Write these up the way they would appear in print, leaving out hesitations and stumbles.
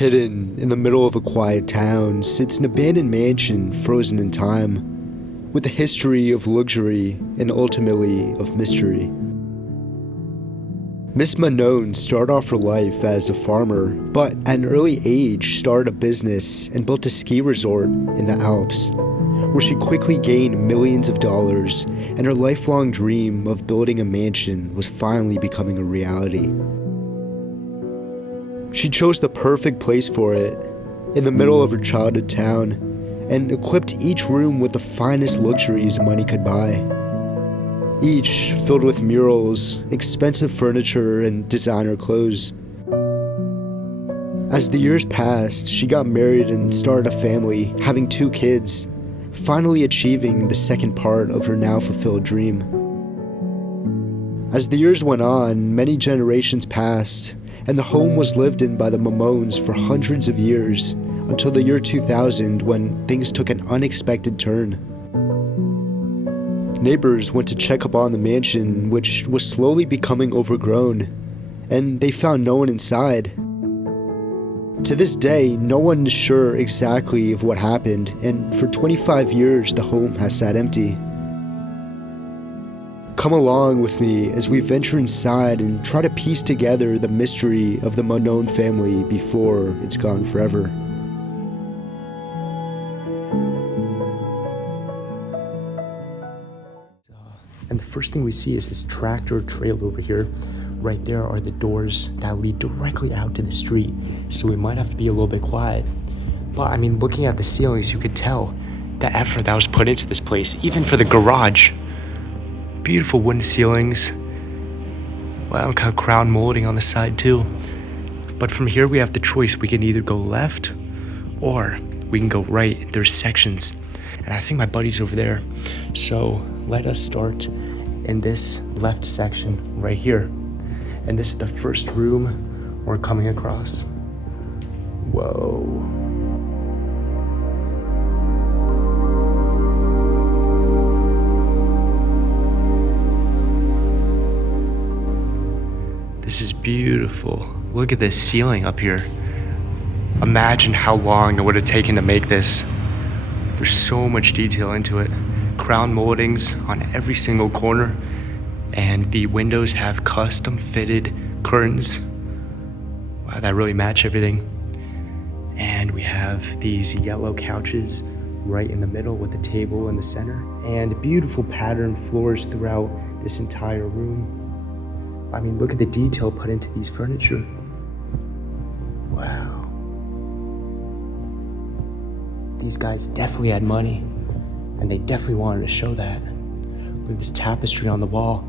Hidden in the middle of a quiet town sits an abandoned mansion frozen in time, with a history of luxury and ultimately of mystery. Miss Mamon started off her life as a farmer, but at an early age started a business and built a ski resort in the Alps, where she quickly gained millions of dollars, and her lifelong dream of building a mansion was finally becoming a reality. She chose the perfect place for it, in the middle of her childhood town, and equipped each room with the finest luxuries money could buy. Each filled with murals, expensive furniture, and designer clothes. As the years passed, she got married and started a family, having 2 kids, finally achieving the second part of her now fulfilled dream. As the years went on, many generations passed, and the home was lived in by the Mamons for hundreds of years, until the year 2000 when things took an unexpected turn. Neighbors went to check up on the mansion, which was slowly becoming overgrown, and they found no one inside. To this day, no one is sure exactly of what happened, and for 25 years the home has sat empty. Come along with me as we venture inside and try to piece together the mystery of the Mamon family before it's gone forever. And the first thing we see is this tractor trailer over here. Right there are the doors that lead directly out to the street, so we might have to be a little bit quiet. But I mean, looking at the ceilings, you could tell the effort that was put into this place, even for the garage. Beautiful wooden ceilings. Wow, kind of crown molding on the side too. But from here we have the choice. We can either go left or we can go right. There's sections, and I think my buddy's over there. So let us start in this left section right here. And this is the first room we're coming across. Whoa. This is beautiful. Look at this ceiling up here. Imagine how long it would have taken to make this. There's so much detail into it. Crown moldings on every single corner, and the windows have custom fitted curtains. Wow, that really match everything. And we have these yellow couches right in the middle with a table in the center, and beautiful patterned floors throughout this entire room. I mean, look at the detail put into these furniture. Wow. These guys definitely had money, and they definitely wanted to show that. Look at this tapestry on the wall.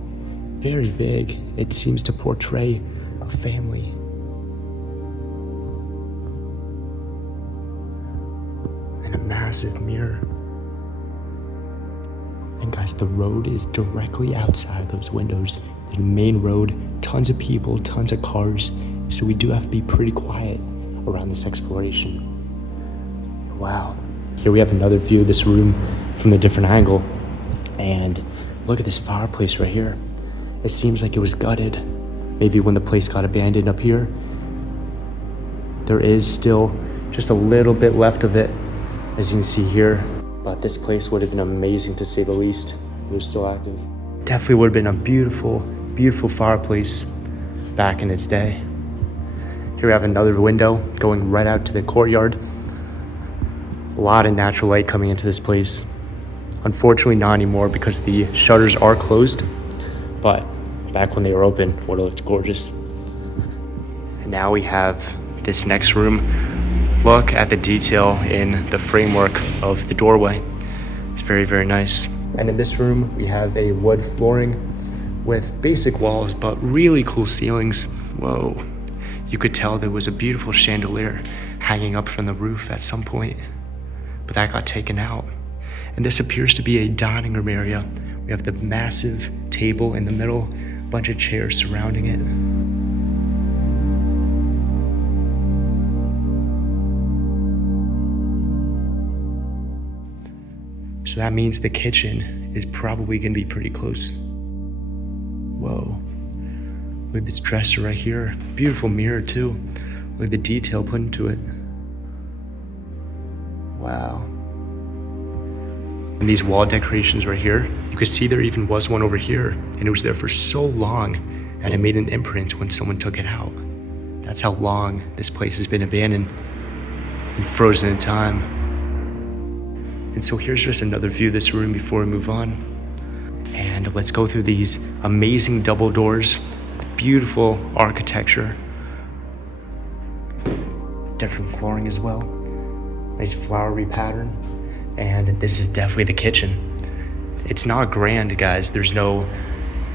Very big. It seems to portray a family. And a massive mirror. And guys, the road is directly outside those windows. The main road, tons of people, tons of cars. So we do have to be pretty quiet around this exploration. Wow. Here we have another view of this room from a different angle. And look at this fireplace right here. It seems like it was gutted. Maybe when the place got abandoned up here. There is still just a little bit left of it, as you can see here. But this place would have been amazing, to say the least. It was still active. Definitely would have been a beautiful, beautiful fireplace back in its day. Here we have another window going right out to the courtyard. A lot of natural light coming into this place. Unfortunately not anymore because the shutters are closed. But back when they were open, would have looked gorgeous. And now we have this next room. Look at the detail in the framework of the doorway. It's very, very nice. And in this room, we have a wood flooring with basic walls, but really cool ceilings. Whoa. You could tell there was a beautiful chandelier hanging up from the roof at some point, but that got taken out. And this appears to be a dining room area. We have the massive table in the middle, a bunch of chairs surrounding it. So that means the kitchen is probably gonna be pretty close. Whoa. Look at this dresser right here. Beautiful mirror too. Look at the detail put into it. Wow. And these wall decorations right here, you could see there even was one over here, and it was there for so long that it made an imprint when someone took it out. That's how long this place has been abandoned and frozen in time. And so here's just another view of this room before we move on. And let's go through these amazing double doors, beautiful architecture, different flooring as well, nice flowery pattern. And this is definitely the kitchen. It's not grand, guys. There's no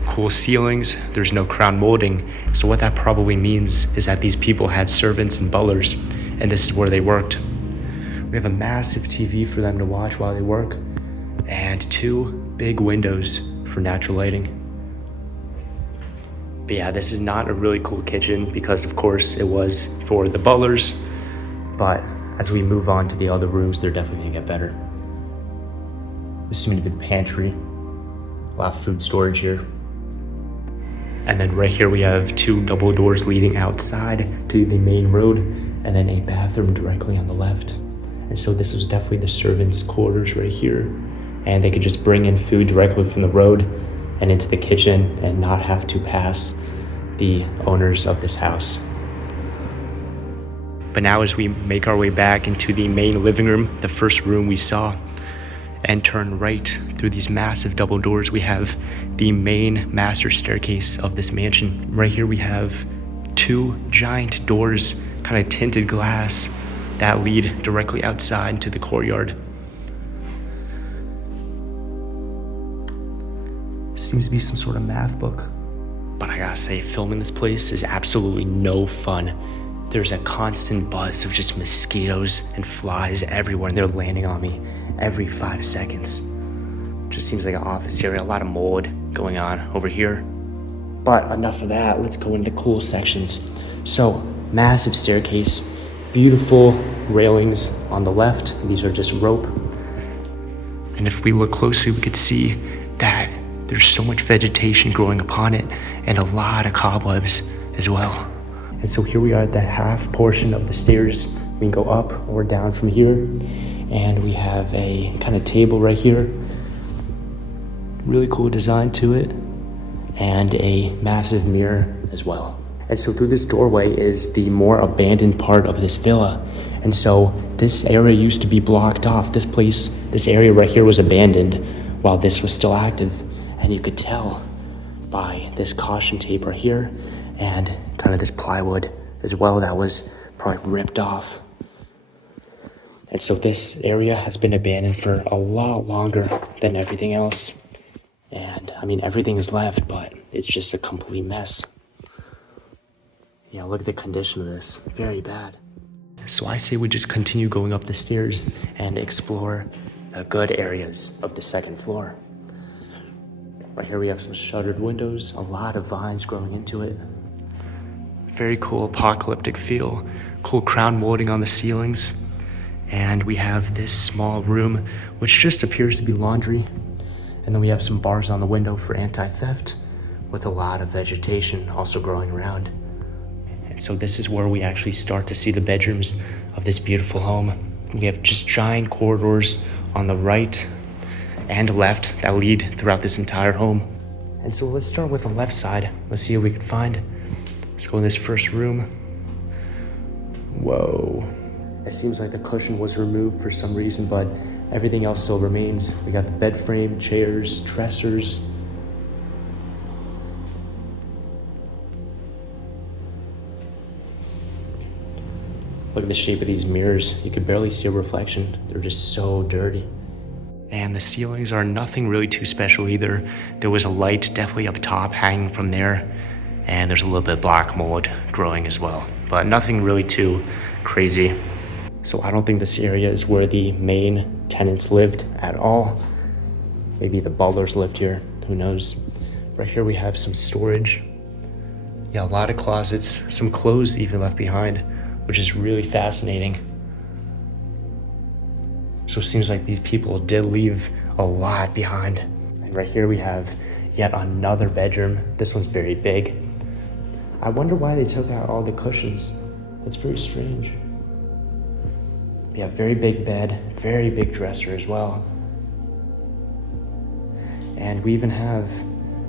cool ceilings, there's no crown molding. So what that probably means is that these people had servants and butlers, and this is where they worked. We have a massive TV for them to watch while they work, and 2 big windows for natural lighting. But yeah, this is not a really cool kitchen because of course it was for the butlers, but as we move on to the other rooms, they're definitely gonna get better. This is gonna be the pantry, a lot of food storage here. And then right here we have 2 double doors leading outside to the main road, and then a bathroom directly on the left. And so this was definitely the servants' quarters right here, and they could just bring in food directly from the road and into the kitchen and not have to pass the owners of this house. But now as we make our way back into the main living room, the first room we saw, and turn right through these massive double doors, we have the main master staircase of this mansion. Right here we have 2 giant doors, kind of tinted glass, that lead directly outside into the courtyard. Seems to be some sort of math book. But I gotta say, filming this place is absolutely no fun. There's a constant buzz of just mosquitoes and flies everywhere, and they're landing on me every 5 seconds. Just seems like an office area, a lot of mold going on over here. But enough of that, let's go into the cool sections. So, massive staircase, beautiful railings on the left. These are just rope. And if we look closely, we could see that there's so much vegetation growing upon it and a lot of cobwebs as well. And so here we are at the half portion of the stairs. We can go up or down from here. And we have a kind of table right here. Really cool design to it. And a massive mirror as well. And so through this doorway is the more abandoned part of this villa. And so this area used to be blocked off. This area right here was abandoned while this was still active. And you could tell by this caution tape right here and kind of this plywood as well that was probably ripped off. And so this area has been abandoned for a lot longer than everything else. And I mean, everything is left, but it's just a complete mess. Yeah, look at the condition of this, very bad. So I say we just continue going up the stairs and explore the good areas of the second floor. Right here we have some shuttered windows, a lot of vines growing into it. Very cool apocalyptic feel, cool crown molding on the ceilings. And we have this small room, which just appears to be laundry. And then we have some bars on the window for anti-theft with a lot of vegetation also growing around. And so this is where we actually start to see the bedrooms of this beautiful home. We have just giant corridors on the right and left that lead throughout this entire home. And so let's start with the left side. Let's see what we can find. Let's go in this first room. Whoa. It seems like the cushion was removed for some reason, but everything else still remains. We got the bed frame, chairs, dressers. Look at the shape of these mirrors. You can barely see a reflection. They're just so dirty. And the ceilings are nothing really too special either. There was a light definitely up top hanging from there, and there's a little bit of black mold growing as well, but nothing really too crazy. So I don't think this area is where the main tenants lived at all. Maybe the butlers lived here, who knows. Right here we have some storage. Yeah, a lot of closets, some clothes even left behind, which is really fascinating. So it seems like these people did leave a lot behind. And right here we have yet another bedroom. This one's very big. I wonder why they took out all the cushions. It's very strange. We have very big bed, very big dresser as well. And we even have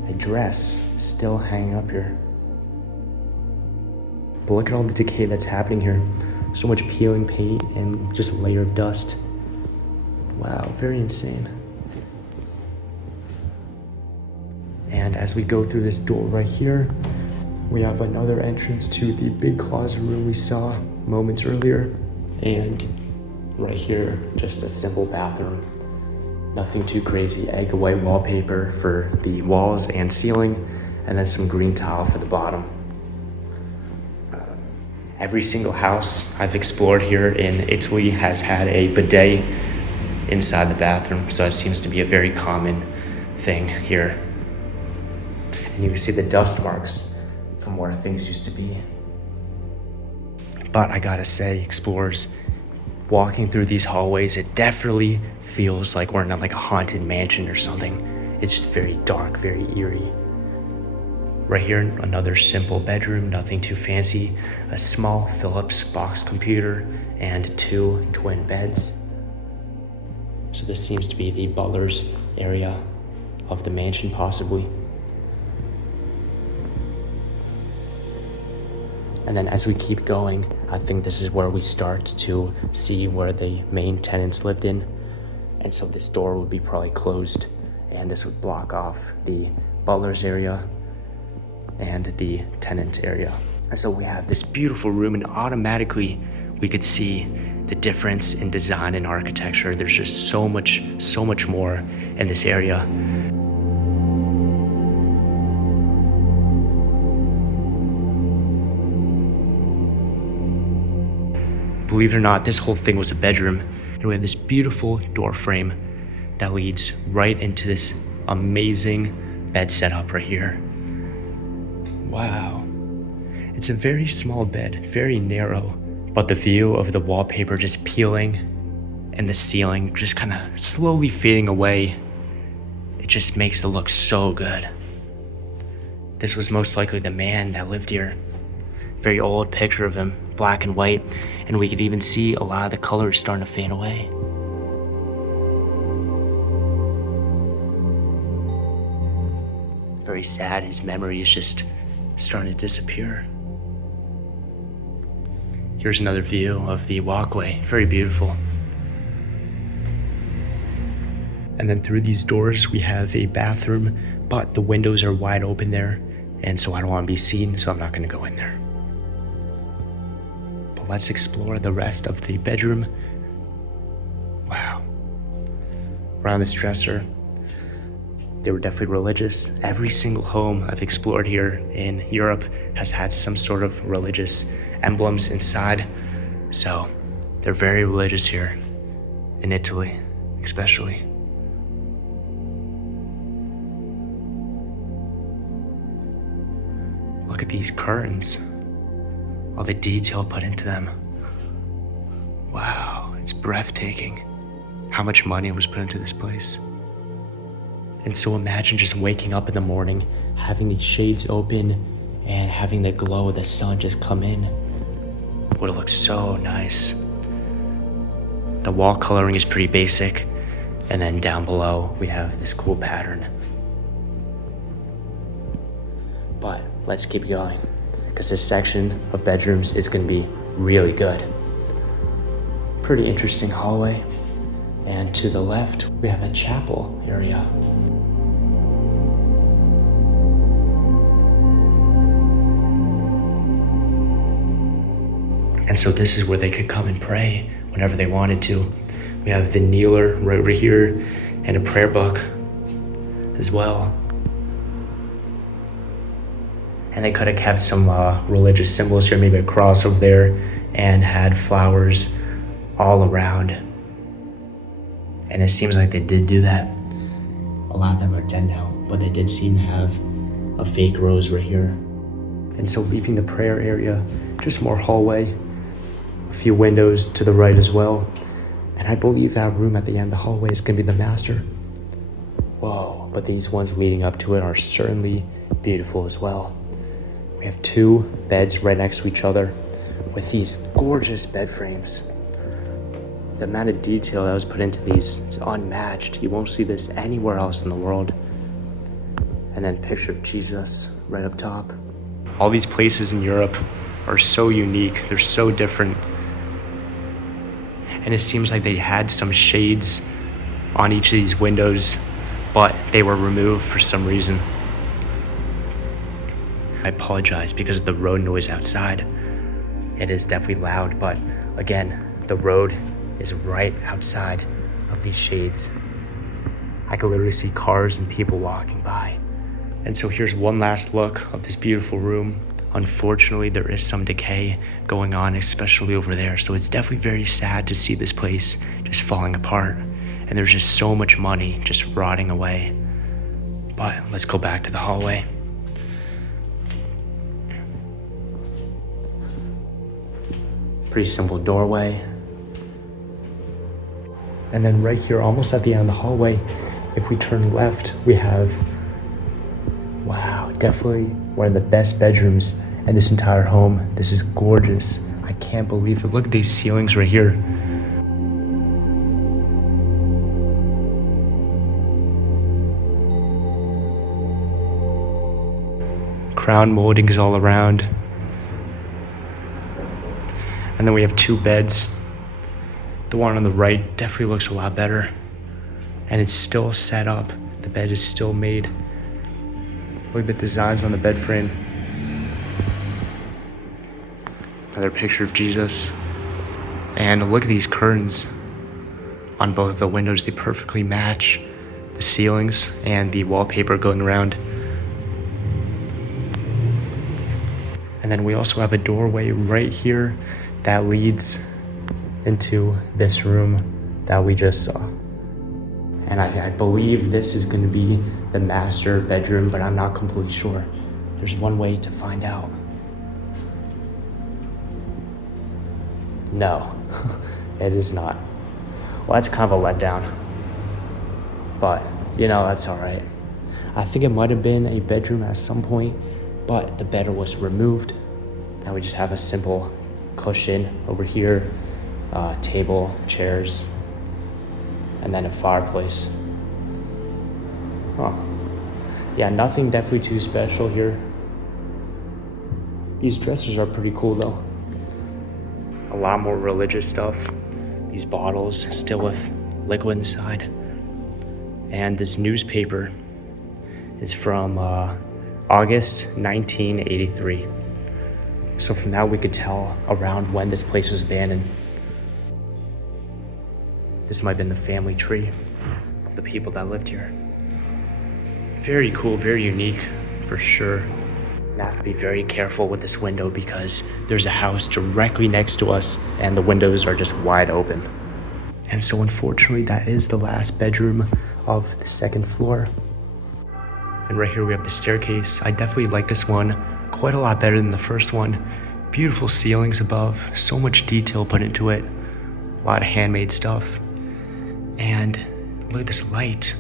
a dress still hanging up here. But look at all the decay that's happening here. So much peeling paint and just a layer of dust. Wow, very insane. And as we go through this door right here, we have another entrance to the big closet room we saw moments earlier. And right here, just a simple bathroom. Nothing too crazy. Egg white wallpaper for the walls and ceiling, and then some green tile for the bottom. Every single house I've explored here in Italy has had a bidet inside the bathroom, so it seems to be a very common thing here. And you can see the dust marks from where things used to be. But I gotta say, explorers, walking through these hallways, it definitely feels like we're in like a haunted mansion or something. It's just very dark, very eerie. Right here, another simple bedroom, nothing too fancy. A small Philips box computer and 2 twin beds. So this seems to be the butler's area of the mansion, possibly. And then as we keep going, I think this is where we start to see where the main tenants lived in. And so this door would be probably closed, and this would block off the butler's area and the tenant area. And so we have this beautiful room, and automatically we could see the difference in design and architecture. There's just so much more in this area. Believe it or not, this whole thing was a bedroom, and we have this beautiful door frame that leads right into this amazing bed setup right here. Wow. It's a very small bed, very narrow, but the view of the wallpaper just peeling and the ceiling just kind of slowly fading away, it just makes it look so good. This was most likely the man that lived here. Very old picture of him, black and white, and we could even see a lot of the colors starting to fade away. Very sad, his memory is just starting to disappear. Here's another view of the walkway, very beautiful. And then through these doors, we have a bathroom, but the windows are wide open there, and so I don't want to be seen, so I'm not going to go in there. But let's explore the rest of the bedroom. Wow. Around this dresser, they were definitely religious. Every single home I've explored here in Europe has had some sort of religious emblems inside. So they're very religious here, in Italy especially. Look at these curtains, all the detail put into them. Wow, it's breathtaking how much money was put into this place. And so imagine just waking up in the morning, having these shades open, and having the glow of the sun just come in. It would look so nice. The wall coloring is pretty basic, and then down below we have this cool pattern. But let's keep going, because this section of bedrooms is going to be really good. Pretty interesting hallway. And to the left, we have a chapel area. And so this is where they could come and pray whenever they wanted to. We have the kneeler right over here and a prayer book as well. And they could have kept some religious symbols here, maybe a cross over there, and had flowers all around. And it seems like they did do that. A lot of them are dead now, but they did seem to have a fake rose right here. And so leaving the prayer area, just more hallway, a few windows to the right as well. And I believe that room at the end of the hallway is gonna be the master. Whoa, but these ones leading up to it are certainly beautiful as well. We have 2 beds right next to each other with these gorgeous bed frames. The amount of detail that was put into these, it's unmatched. You won't see this anywhere else in the world. And then picture of Jesus right up top. All these places in Europe are so unique. They're so different. And it seems like they had some shades on each of these windows, but they were removed for some reason. I apologize because of the road noise outside. It is definitely loud, but again, the road is right outside of these shades. I could literally see cars and people walking by. And so here's one last look of this beautiful room. Unfortunately, there is some decay going on, especially over there. So it's definitely very sad to see this place just falling apart. And there's just so much money just rotting away. But let's go back to the hallway. Pretty simple doorway. And then right here, almost at the end of the hallway, if we turn left, we have, wow, definitely one of the best bedrooms in this entire home. This is gorgeous. I can't believe it. Look at these ceilings right here. Crown moldings all around. And then we have two beds. The one on the right definitely looks a lot better. And it's still set up. The bed is still made. Look at the designs on the bed frame. Another picture of Jesus. And look at these curtains on both of the windows. They perfectly match the ceilings and the wallpaper going around. And then we also have a doorway right here that leads into this room that we just saw. And I believe this is going to be the master bedroom, but I'm not completely sure. There's one way to find out. No, it is not. Well, that's kind of a letdown. But, you know, that's all right. I think it might have been a bedroom at some point, but the bed was removed. Now we just have a simple cushion over here, table, chairs, and then a fireplace. Huh. Yeah, nothing definitely too special here. These dressers are pretty cool though. A lot more religious stuff. These bottles still with liquid inside. And this newspaper is from August 1983. So from that we could tell around when this place was abandoned. This might have been the family tree of the people that lived here. Very cool, very unique, for sure. And I have to be very careful with this window because there's a house directly next to us and the windows are just wide open. And so unfortunately, that is the last bedroom of the second floor. And right here we have the staircase. I definitely like this one quite a lot better than the first one. Beautiful ceilings above, so much detail put into it. A lot of handmade stuff. And look at this light.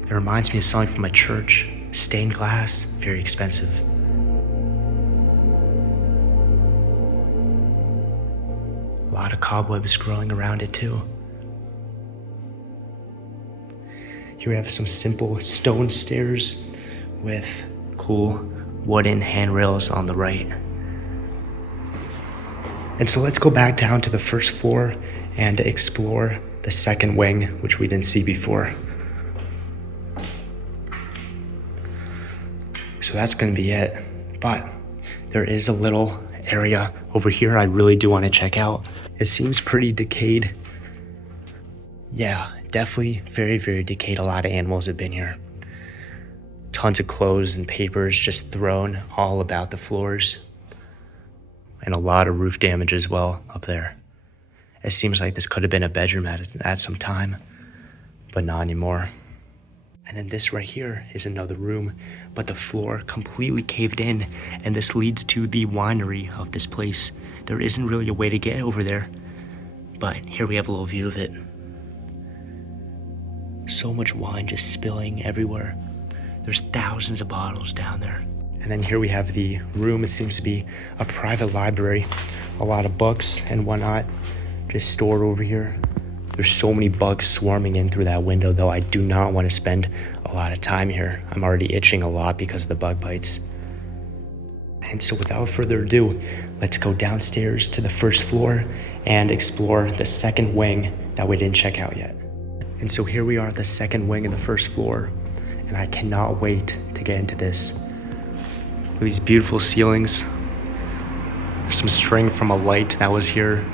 It reminds me of something from a church. Stained glass, very expensive. A lot of cobwebs growing around it too. Here we have some simple stone stairs with cool wooden handrails on the right. And so let's go back down to the first floor and explore the second wing, which we didn't see before. So that's gonna be it. But there is a little area over here I really do want to check out. It seems pretty decayed. Yeah, definitely very, very decayed. A lot of animals have been here. Tons of clothes and papers just thrown all about the floors. And a lot of roof damage as well up there. It seems like this could have been a bedroom at some time, but not anymore. And then this right here is another room, but the floor completely caved in, and this leads to the winery of this place. There isn't really a way to get over there, but here we have a little view of it. So much wine just spilling everywhere. There's thousands of bottles down there. And then here we have the room. It seems to be a private library. A lot of books and whatnot just stored over here. There's so many bugs swarming in through that window, though I do not want to spend a lot of time here. I'm already itching a lot because of the bug bites. And so without further ado, let's go downstairs to the first floor and explore the second wing that we didn't check out yet. And so here we are at the second wing of the first floor, and I cannot wait to get into this. Look at these beautiful ceilings. There's some string from a light that was here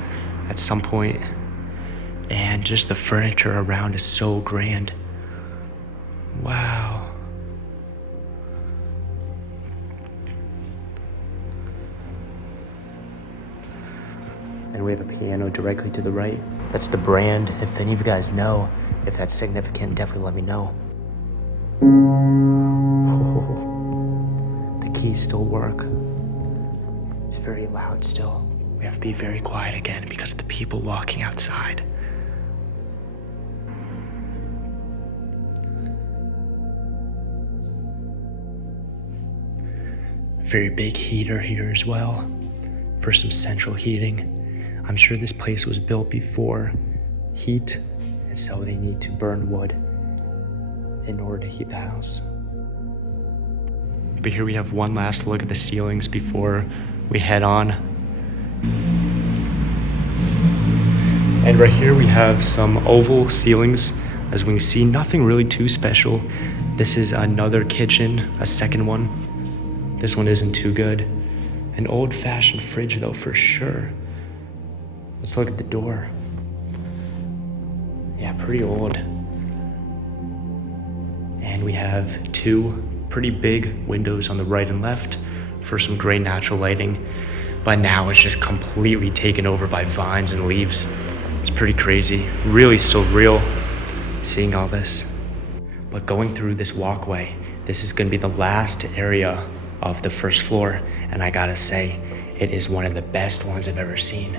at some point. And just the furniture around is so grand. Wow. And we have a piano directly to the right. That's the brand. If any of you guys know if that's significant, definitely let me know. Oh, the keys still work. It's very loud still. We have to be very quiet again because of the people walking outside. Very big heater here as well for some central heating. I'm sure this place was built before heat, and so they need to burn wood in order to heat the house. But here we have one last look at the ceilings before we head on. And right here we have some oval ceilings. As we can see, nothing really too special. This is another kitchen, a second one. This one isn't too good. An old-fashioned fridge though, for sure. Let's look at the door. Yeah, pretty old. And we have two pretty big windows on the right and left for some great natural lighting. But now it's just completely taken over by vines and leaves. It's pretty crazy. Really surreal seeing all this. But going through this walkway, this is gonna be the last area of the first floor. And I gotta say, it is one of the best ones I've ever seen.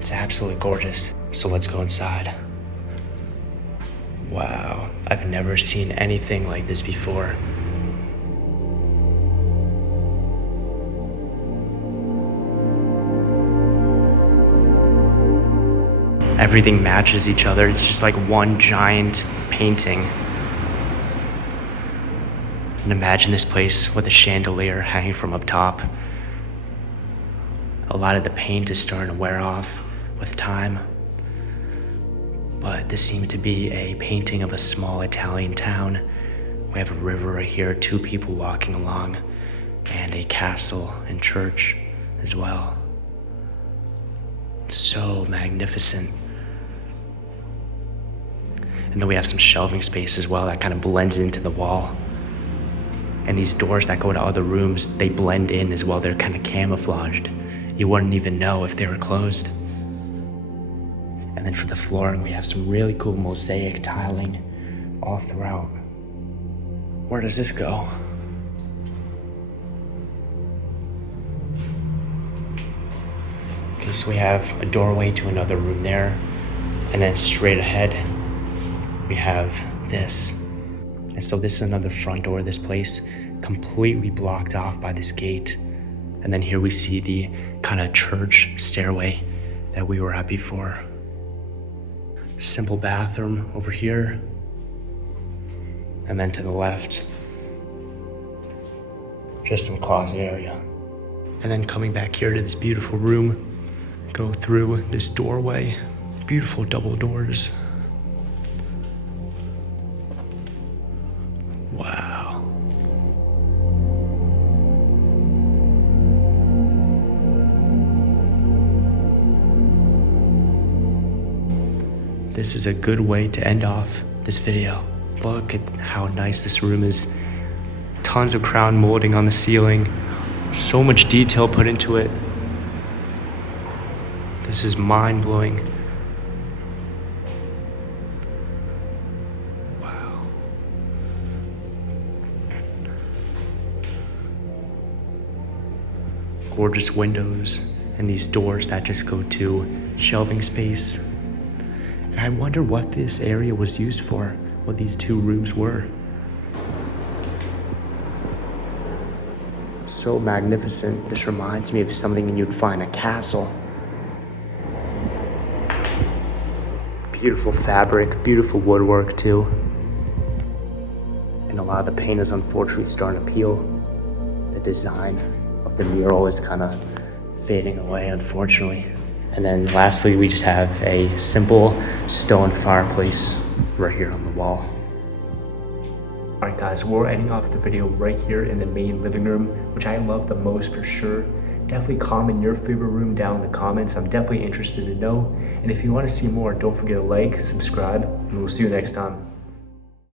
It's absolutely gorgeous. So let's go inside. Wow, I've never seen anything like this before. Everything matches each other. It's just like one giant painting. And imagine this place with a chandelier hanging from up top. A lot of the paint is starting to wear off with time. But this seemed to be a painting of a small Italian town. We have a river right here, two people walking along, and a castle and church as well. So magnificent. And then we have some shelving space as well that kind of blends into the wall. And these doors that go to other rooms, they blend in as well. They're kind of camouflaged. You wouldn't even know if they were closed. And then for the flooring, we have some really cool mosaic tiling all throughout. Where does this go? Okay, so we have a doorway to another room there. And then straight ahead, we have this. And so this is another front door of this place, completely blocked off by this gate. And then here we see the kind of church stairway that we were at before. Simple bathroom over here. And then to the left, just some closet area. And then coming back here to this beautiful room, go through this doorway, beautiful double doors. Wow. This is a good way to end off this video. Look at how nice this room is. Tons of crown molding on the ceiling. So much detail put into it. This is mind-blowing. Wow. Gorgeous windows and these doors that just go to shelving space. And I wonder what this area was used for, what these two rooms were. So magnificent. This reminds me of something you'd find a castle. Beautiful fabric, beautiful woodwork too. And a lot of the paint is unfortunately starting to peel. The design of the mural is kind of fading away, unfortunately. And then lastly, we just have a simple stone fireplace right here on the wall. All right guys, we're ending off the video right here in the main living room, which I love the most for sure. Definitely comment your favorite room down in the comments. I'm definitely interested to know. And if you want to see more, don't forget to like, subscribe, and we'll see you next time.